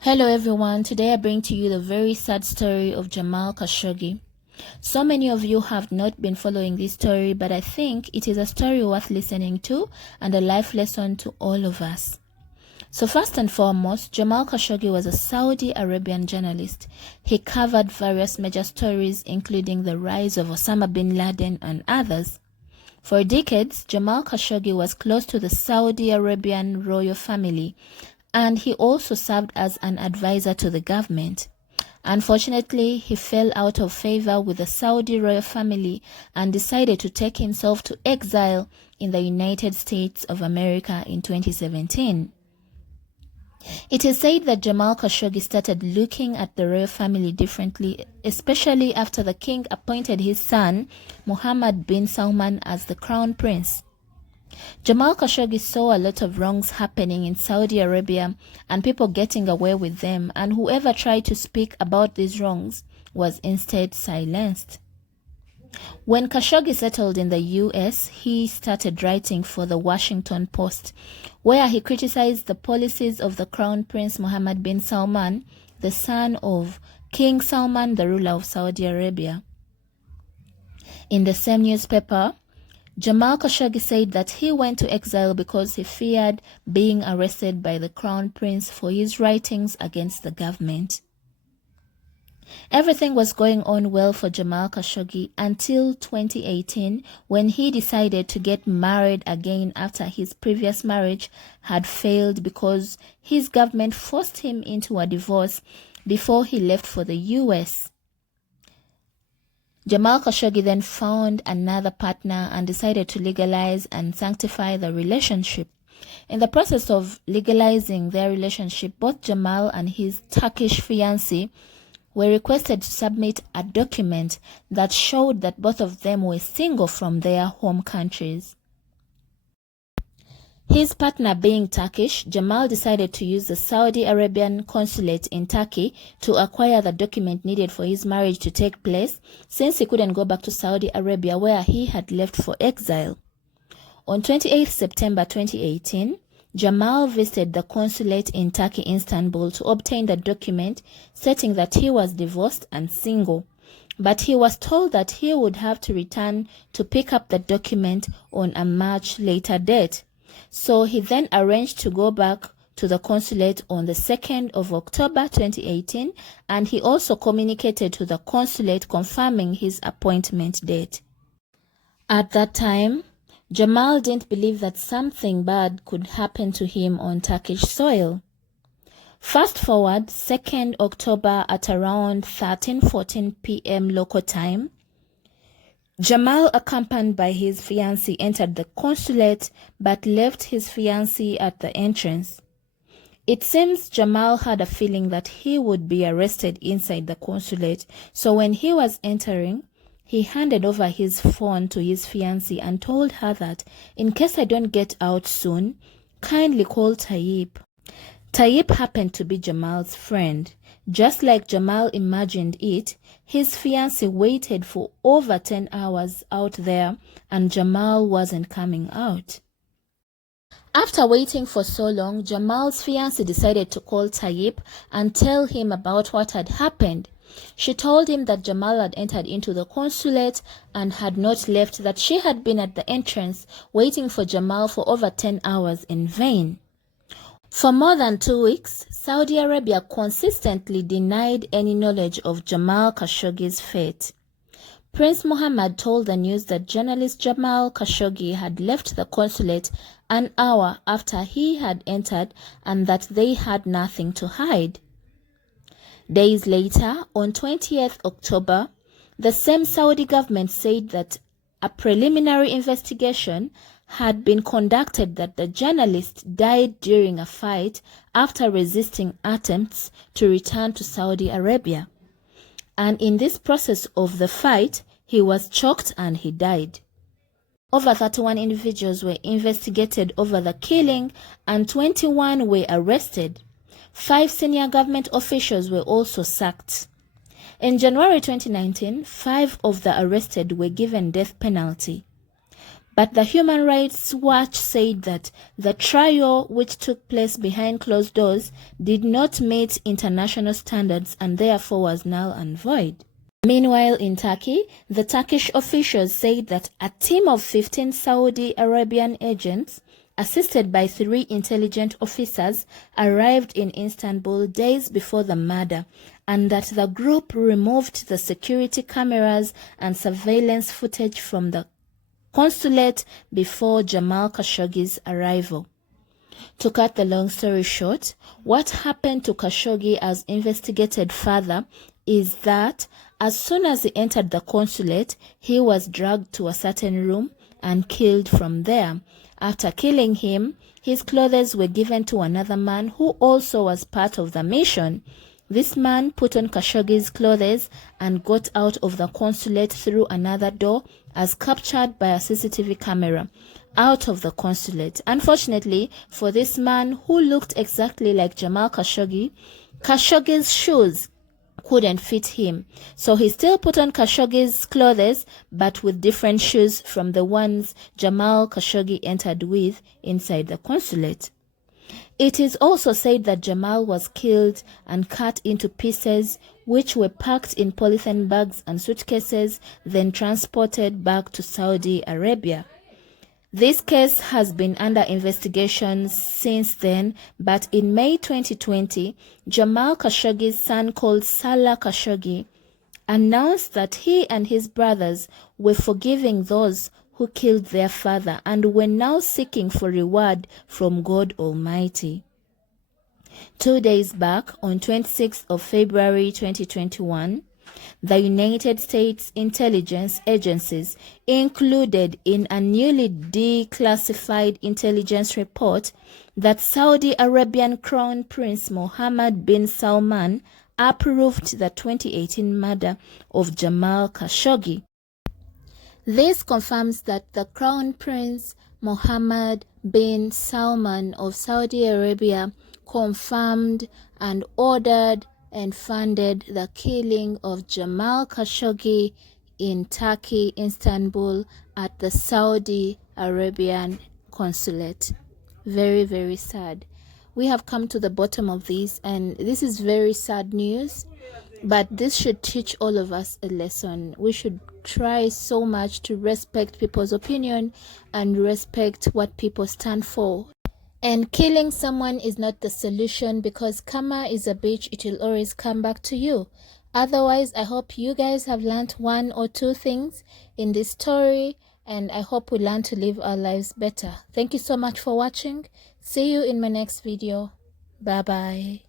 Hello everyone, today I bring to you the very sad story of Jamal Khashoggi. So many of you have not been following this story, but I think it is a story worth listening to and a life lesson to all of us. So first and foremost, Jamal Khashoggi was a Saudi Arabian journalist. He covered various major stories including the rise of Osama bin Laden and others. For decades, Jamal Khashoggi was close to the Saudi Arabian royal family, and he also served as an advisor to the government. Unfortunately, he fell out of favor with the Saudi royal family and decided to take himself to exile in the United States of America in 2017. It is said that Jamal Khashoggi started looking at the royal family differently, especially after the king appointed his son, Mohammed bin Salman, as the crown prince. Jamal Khashoggi saw a lot of wrongs happening in Saudi Arabia and people getting away with them, and whoever tried to speak about these wrongs was instead silenced. When Khashoggi settled in the US, he started writing for the Washington Post, where he criticized the policies of the Crown Prince Mohammed bin Salman, the son of King Salman, the ruler of Saudi Arabia. In the same newspaper, Jamal Khashoggi said that he went to exile because he feared being arrested by the Crown Prince for his writings against the government. Everything was going on well for Jamal Khashoggi until 2018, when he decided to get married again after his previous marriage had failed because his government forced him into a divorce before he left for the US. Jamal Khashoggi then found another partner and decided to legalize and sanctify the relationship. In the process of legalizing their relationship, both Jamal and his Turkish fiancée were requested to submit a document that showed that both of them were single from their home countries. His partner being Turkish, Jamal decided to use the Saudi Arabian consulate in Turkey to acquire the document needed for his marriage to take place, since he couldn't go back to Saudi Arabia where he had left for exile. On 28 September 2018, Jamal visited the consulate in Turkey, Istanbul, to obtain the document stating that he was divorced and single. But he was told that he would have to return to pick up the document on a much later date. So he then arranged to go back to the consulate on the 2nd of October 2018, and he also communicated to the consulate confirming his appointment date. At that time, Jamal didn't believe that something bad could happen to him on Turkish soil. Fast forward 2nd October at around 13:14 p.m. local time, Jamal, accompanied by his fiancée, entered the consulate but left his fiancée at the entrance. It seems Jamal had a feeling that he would be arrested inside the consulate, so when he was entering, he handed over his phone to his fiancée and told her that, in case I don't get out soon, kindly call Tayyip. Tayyip happened to be Jamal's friend. Just like Jamal imagined it, his fiancée waited for over 10 hours out there and Jamal wasn't coming out. After waiting for so long, Jamal's fiancée decided to call Tayyip and tell him about what had happened. She told him that Jamal had entered into the consulate and had not left, that she had been at the entrance waiting for Jamal for over 10 hours in vain. For more than 2 weeks, Saudi Arabia consistently denied any knowledge of Jamal Khashoggi's fate. Prince Mohammed told the news that journalist Jamal Khashoggi had left the consulate an hour after he had entered and that they had nothing to hide. Days later, on 20th October, the same Saudi government said that a preliminary investigation had been conducted that the journalist died during a fight after resisting attempts to return to Saudi Arabia. And in this process of the fight, he was choked and he died. Over 31 individuals were investigated over the killing and 21 were arrested. 5 senior government officials were also sacked. In January 2019, 5 of the arrested were given death penalty. But the Human Rights Watch said that the trial, which took place behind closed doors, did not meet international standards and therefore was null and void. Meanwhile, in Turkey, the Turkish officials said that a team of 15 Saudi Arabian agents, assisted by 3 intelligence officers, arrived in Istanbul days before the murder, and that the group removed the security cameras and surveillance footage from the consulate before Jamal Khashoggi's arrival. To cut the long story short, what happened to Khashoggi, as investigated further, is that as soon as he entered the consulate, he was dragged to a certain room and killed from there. After killing him, his clothes were given to another man who also was part of the mission. This man put on Khashoggi's clothes and got out of the consulate through another door, as captured by a CCTV camera, out of the consulate. Unfortunately for this man, who looked exactly like Jamal Khashoggi, Khashoggi's shoes couldn't fit him. So he still put on Khashoggi's clothes, but with different shoes from the ones Jamal Khashoggi entered with inside the consulate. It is also said that Jamal was killed and cut into pieces, which were packed in polythene bags and suitcases, then transported back to Saudi Arabia. This case has been under investigation since then, but in May 2020, Jamal Khashoggi's son, called Salah Khashoggi, announced that he and his brothers were forgiving those who killed their father and were now seeking for reward from God Almighty. 2 days back, on 26th of February 2021, the United States intelligence agencies included in a newly declassified intelligence report that Saudi Arabian Crown Prince Mohammed bin Salman approved the 2018 murder of Jamal Khashoggi. This confirms that the Crown Prince Mohammed bin Salman of Saudi Arabia confirmed and ordered and funded the killing of Jamal Khashoggi in Turkey, Istanbul, at the Saudi Arabian consulate. Very, very sad. We have come to the bottom of this, and this is very sad news, but this should teach all of us a lesson. We should try so much to respect people's opinion and respect what people stand for. And killing someone is not the solution, because karma is a bitch. It will always come back to you. Otherwise, I hope you guys have learned 1 or 2 things in this story, and I hope we learn to live our lives better. Thank you so much for watching. See you in my next video. Bye bye.